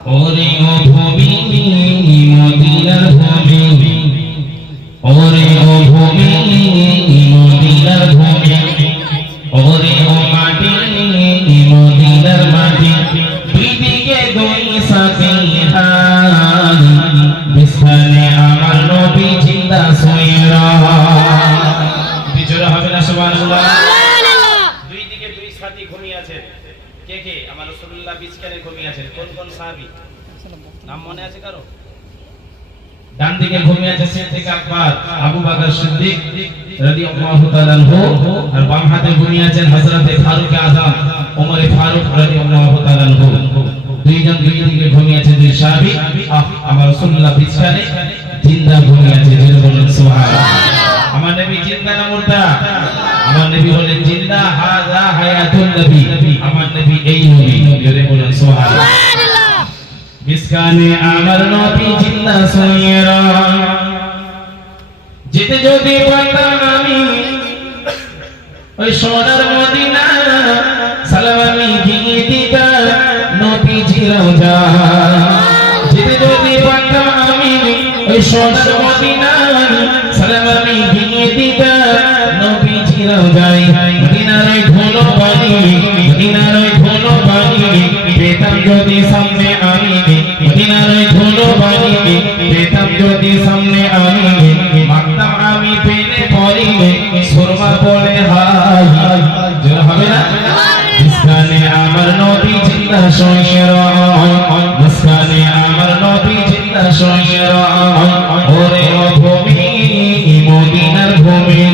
ওরে ও ভূমি মদিনার ভূমি ওরে ও ভূমি মদিনার ভূমি ওরে ও মাটি মদিনার মাটি। দিকে দুই সাথী হাত। বিস্তারে আমার নবী জিন্দা সইরা বিজয় হবে না সুবহানাল্লাহ। দুই দিকে দুই সাথী ঘুমিয়ে কে কে? আমার রসুল্লাহ ঘুমিয়ে আছেন? কোন কোন সাহাবি? নাম মনে আছে কারও? ডান দিকে ঘুমিয়ে আছে আবু সিদ্দিক রাদিয়াল্লাহু তাআলা আনহু, আর বাম হাতে ঘুমিয়ে আছেন হযরত ফারুক আযম ওমর ফারুক রাদিয়াল্লাহু তাআলা আনহু। দুইজন দুই দিকে ঘুমিয়ে আছে দুই সাহাবী। আমার রাসূলুল্লাহ বিছানে জিন্দা ঘুমিয়ে আছে সুবহানাল্লাহ। আমার নবী জিন্দা না মুর্দা? আমার নবী হলেন জিন্দা হাযা হায়াতুন নবী। আমার নবী এই নবী জোরে বলুন সুবহানাল্লাহ। বিস্কানে আমার নবী জিন্দা সইরা যেতে যদি পারতাম আমি ওই সোনার মদিনা সালাম আমি দিয়ে দিতাম নবীজি রোজা। যেতে যদি পারতাম আমি ওই সোনার মদিনা সালাম আমি দিয়ে দিতাম নবীজি রোজাই যদি সামনে আমি মদিনার ধুলো পানি পেতাম যদি সামনে আমি মাখতাম আমি পেলে পরি সুরমা বলে হাই জোর হবে না? মুস্কানে আমার নবী জিন্দা সইয়ের মুস্কানে আমার নবী জিন্দা সইয়ের ওরে ও ভূমি, মদিনার ভূমি,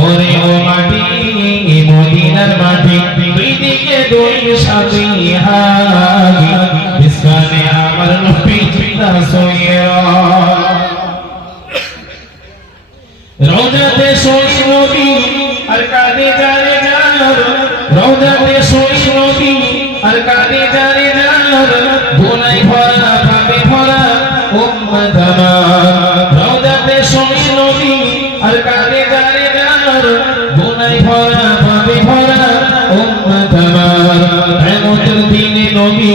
ওরে ও মাটি, মদিনার মাটি, দুই দিকে দুই সাথী হাই। রওজাতে শোষ নবী আর কাঁদে জারে জার রওজাতে শোষ নবী আর কাঁদে জারে জার ভোলাই ভরা ভাবে ভরা উম্মত আমার রওজাতে শোষ নবী আর কাঁদে জারে জার ভোলাই ভরা ভাবে ভরা উম্মত আমার কিয়ামতের দিনে নবী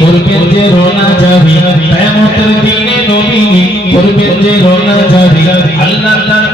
করবেন যে রোনা যাবি কিয়ামতের দিনে নবী করবেন যে রোনা যাবি আল্লাহ দরবারে নবী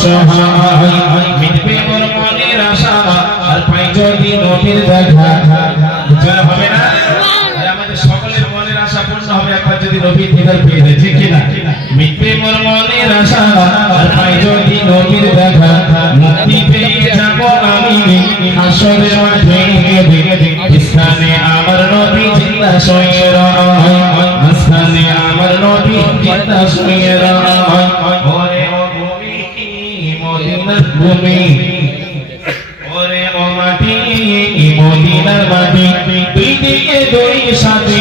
অসহায় মিটবে মোর মনের আশা আর পাই যদি নদীর দেখা জল হবে না আমাদের সকলের মনের আশা পূর্ণ হবে একবার যদি নবীর দিদার পেয়ে যায় ঠিক কিনা মিটবে মোর মনের আশা আর পাই যদি নবীর দেখা মুক্তি পেয়ে যাব আমি হাসরের মাঠে স্থানে আমার নবী জিন্দা শুয়ে রয় মাঝখানে আমার নবী জিন্দা শুয়ে ভূমি। ওরে ও মাটি মদিনার মাটি দুই দিকে দুই সাথী।